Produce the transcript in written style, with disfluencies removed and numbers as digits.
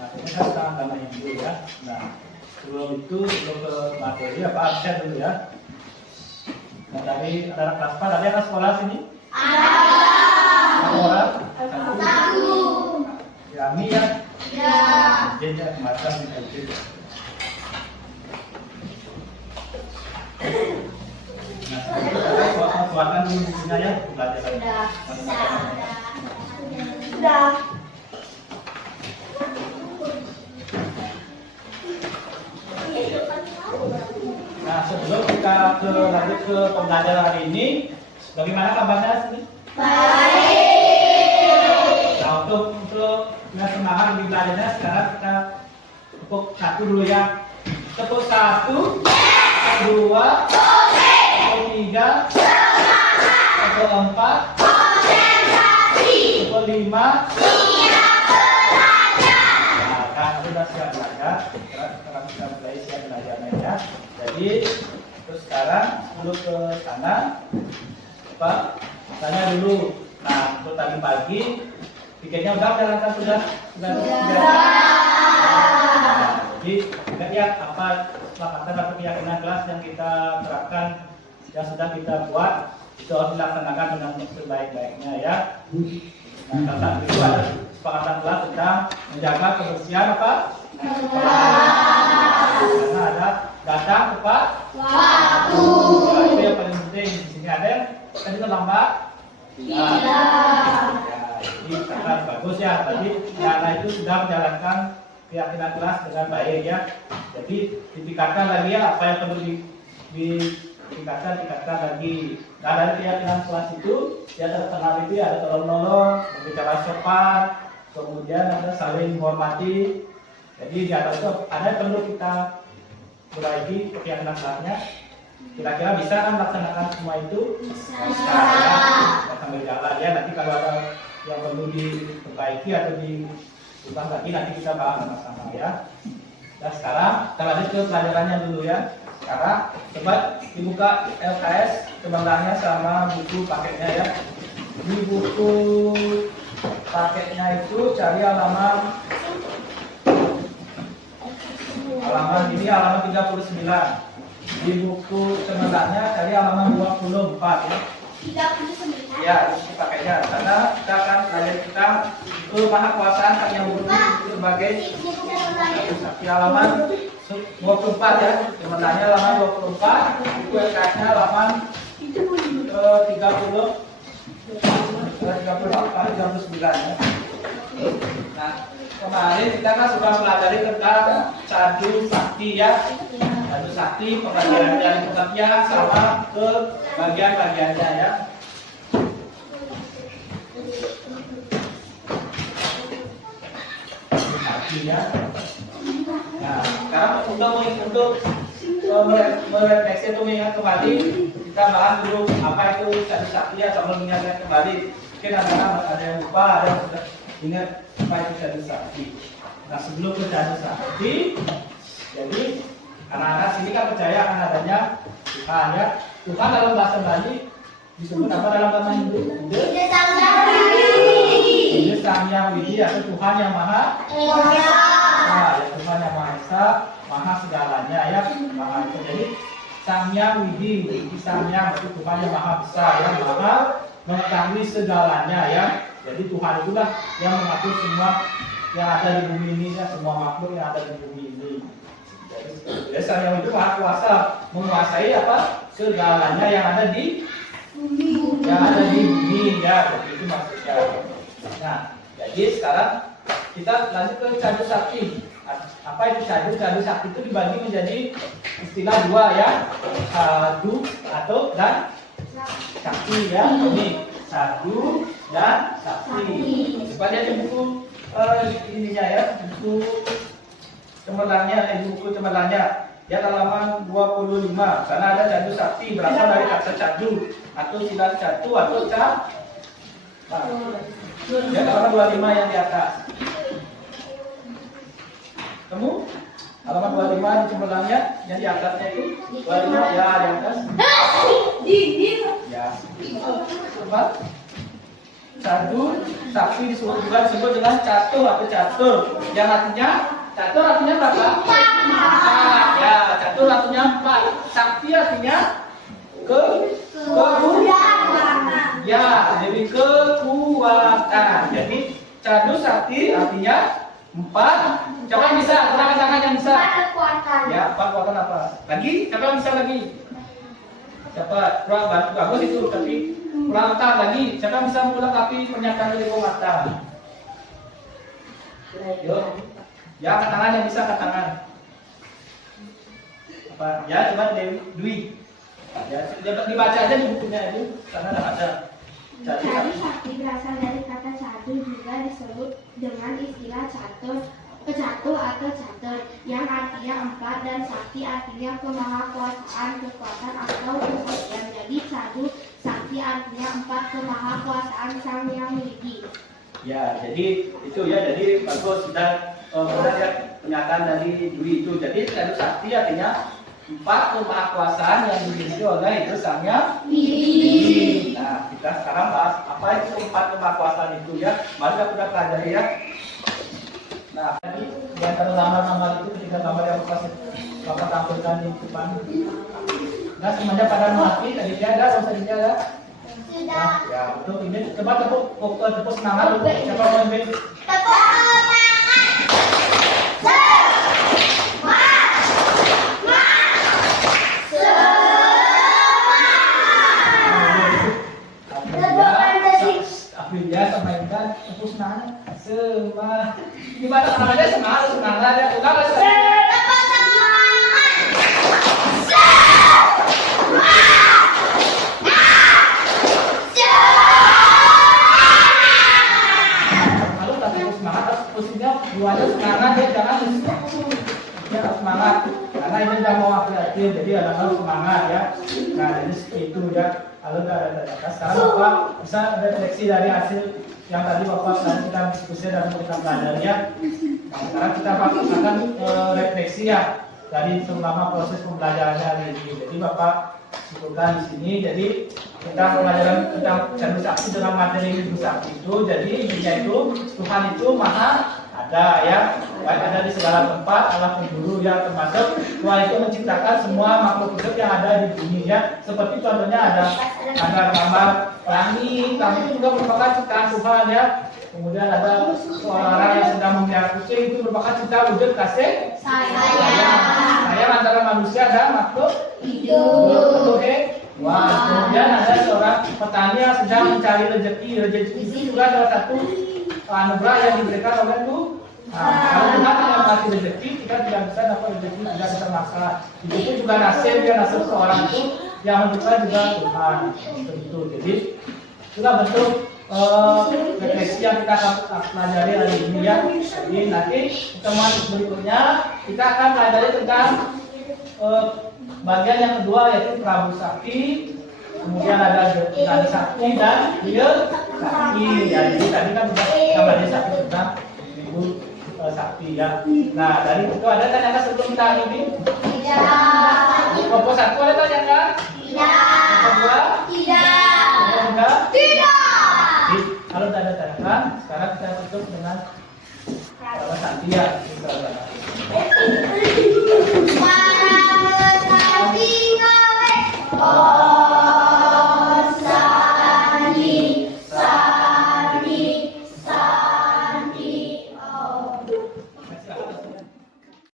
Nah, ini kan kita tambahin dulu ya. Nah, sebelum itu, sebelum ke materi, apa absen dulu ya. Nah, tadi anak kelas 4, ada yang sekolah sini? Ada. Orang? Satu. Yami ya? Ya. Jadi macam itu. Nah, kita buatkan dulu bukunya ya, pelajaran. Sudah. Nah, sebelum kita lanjut ke pembelajaran hari ini, bagaimana kabarnya sini? Baik. Nah, untuk semangat lebih belajarnya, sekarang kita tepuk satu dulu ya. Tepuk 1, 2, 3, 4, 5. Nah, sudah siap belajar. Sekarang kita mulai siap belajarnya ya. Jadi, terus sekarang sebelum ke sana, apa? Tanya dulu. Nah, untuk tadi pagi, pikirnya udah jalankan sudah. Nah, jadi kita lihat apa kesepakatan atau keyakinan kelas yang kita terapkan, yang sudah kita buat, itu harus dilaksanakan dengan sebaik-baiknya ya. Nah, salah satu itu ada kesepakatan kelas tentang menjaga kebersihan apa? Karena ada datang tepat waktu. Ya, itu yang paling penting. Di sini ada yang tadi terlambat. Ya, jadi sangat bagus ya. Tadi karena itu sudah menjalankan keyakinan kelas dengan baik ya. Jadi ditingkatkan lagi ya apa yang perlu tingkatkan lagi. Nah, dari keyakinan kelas itu ya terkenal itu ada tolong-menolong, berbicara sopan, kemudian ada saling menghormati. Jadi di atas itu ada yang perlu kita perbaiki keyakinan kelasnya. Kira-kira bisa kan melaksanakan semua itu? Bisa ya, sambil jalan ya. Nanti kalau ada yang perlu diperbaiki atau diubah lagi nanti kita bahas sama-sama ya. Nah, sekarang kita lanjut ke pelajarannya dulu ya. Sekarang coba dibuka LKS sebenarnya sama buku paketnya ya. Di buku paketnya itu cari halaman ini halaman 39. Di buku sebenarnya cari halaman 24 ya. 39. Ya, ini paketnya. Karena kita akan belajar kita kemahakuasaan yang berbentuk sebagai di halaman 24 ya. Sebenarnya halaman 24, buku LKS-nya halaman 39 ya. Nah, kemarin kita kan sudah pelajari tentang cadu sakti ya. Cadu sakti pembagian dari pengertian sama ke bagian-bagiannya ya. Sakti ya. Nah, sekarang untuk merefleksi atau mengingat kembali, kita bahas dulu apa itu cadu sakti atau mengingatkan kembali. Mungkin ada yang lupa, ada yang sudah ingat apa itu cadu sakti. Nah, sebelum ke cadu sakti, jadi anak-anak sini kan percaya akan adanya Tuhan ya. Tuhan dalam bahasa Bali disebut apa dalam bahasa Hindu? Ide Sang Hyang Widi atau Tuhan yang Maha Esa. Nah, ya, Tuhan yang Maha Esa, Maha segalanya ya, Maha Esa. Jadi Sang Hyang Widi, Sang Hyang itu Tuhan yang Maha Besar ya, Maha mengetahui segalanya ya. Jadi Tuhan itulah yang mengatur semua yang ada di bumi ini ya, semua makhluk yang ada di bumi ini. Jadi Sang Hyang itu Maha Kuasa, menguasai apa? Segalanya yang ada di bumi. Yang ada di bumi ya, itu maksudnya. Nah, jadi sekarang kita lanjut ke cadu sakti. Apa itu cadu? Cadu sakti itu dibagi menjadi istilah dua ya, cadu atau dan sakti ya. Ini cadu dan sakti. Coba lihat di buku ininya ya, buku cemerlangnya, buku cemerlangnya. Ya halaman 25. Karena ada cadu sakti berasal dari kata cadu atau silat cadu atau cak. Nah, ya halaman 25 yang di atas. Kamu halaman 25 di cemerlangnya yang di atasnya itu 25 ya di atas. Ya. Coba. Cadu sakti disebut juga disebut dengan catur atau catur. Yang artinya catur artinya berapa? 4. Ya, catur artinya 4. Sakti artinya kekuatan. Ya, jadi kekuatan. Jadi cadu sakti artinya 4. Siapa yang bisa? Angkat tangan yang bisa. 4 kekuatan. Ya, 4 kekuatan apa? Lagi? Siapa yang bisa lagi? Siapa? Kurang bantu bagus itu, tapi kurang angkat lagi. Siapa yang bisa melengkapi pernyataan dari kekuatan? Yuk. Ya, angkat tangan yang bisa, angkat tangan. Apa? Ya, coba Dwi. Ya, dibaca aja di bukunya itu, karena ada. Cadu sakti berasal dari kata cadu, juga disebut dengan istilah catur atau catur, yang artinya 4, dan sakti artinya kemahakuasaan, kekuatan atau kesaktian. Jadi cadu sakti artinya 4, kemahakuasaan Sang Hyang Widi. Ya, jadi itu ya, jadi bagus sudah mudah ya pernyataan dari Dwi itu. Jadi cadu sakti artinya 4 kemahakuasaan yang dimiliki oleh itu Sang Hyang Widi. Nah, kita sekarang bahas apa itu 4 kemahakuasaan itu ya. Mari kita pelajari ya. Nah, tadi di antara nama-nama itu ketika gambar yang Bapak tampilkan di depan. Nah, semuanya pada mengerti tadi dia ada, usah dijaga. Sudah. Ya, untuk ini coba tepuk semangat untuk siapa yang memimpin. Tepuk Ya, semainkan tepuk semangat. Gimana namanya semangat ya. Ulang lalu tepuk semangat, posisinya duanya semangat ya, jangan ya semangat. Karena ini udah mau akhir, jadi harus semangat ya. Nah, jadi itu ya. Lalu ada sekarang Bapak bisa refleksi dari hasil yang tadi Bapak kita diskusi dan kita pelajari ya. Nah, sekarang kita akan refleksi ya dari selama proses pembelajarannya hari ini. Jadi Bapak sebutkan di sini. Jadi kita pelajaran tentang cadu sakti dengan materi ibu sakti itu. Jadi intinya itu Tuhan itu maha ada ya, baik ada di segala tempat, Allah penjuru ya, termasuk Tuhan itu menciptakan semua makhluk hidup yang ada di bumi ya. Seperti contohnya ada gambar langit itu juga merupakan ciptaan Tuhan ya. Kemudian ada seorang yang sedang memelihara kucing, itu merupakan ciptaan wujud kasih sayang antara manusia dan makhluk hidup. Wah, kemudian ada seorang petani yang sedang mencari rezeki itu juga salah satu anugerah yang diberikan oleh Tuhan. Kalau Tuhan yang kasih rezeki, kita tidak bisa dapat rezeki, tidak bisa maksa. Itu juga nasib seorang itu yang menentukan juga Tuhan. Itu. Jadi itulah bentuk refleksi yang kita akan pelajari hari ini ya. Jadi nanti pertemuan berikutnya kita akan pelajari tentang bagian yang kedua, yaitu Prabu Sakti. Kemudian ada Gadi Sakti dan Ria Sakti ya. Jadi tadi kan sudah gambarnya Sakti tentang Ibu Sakti ya. Nah, dari itu ada tanya-tanya sebelum kita ini? Tidak. Kelompok 1 ada tanya-tanya? Tidak. Kelompok 2? Tidak. Kelompok 3? Tidak. Kalau tidak ada tanya-tanya, sekarang kita tutup dengan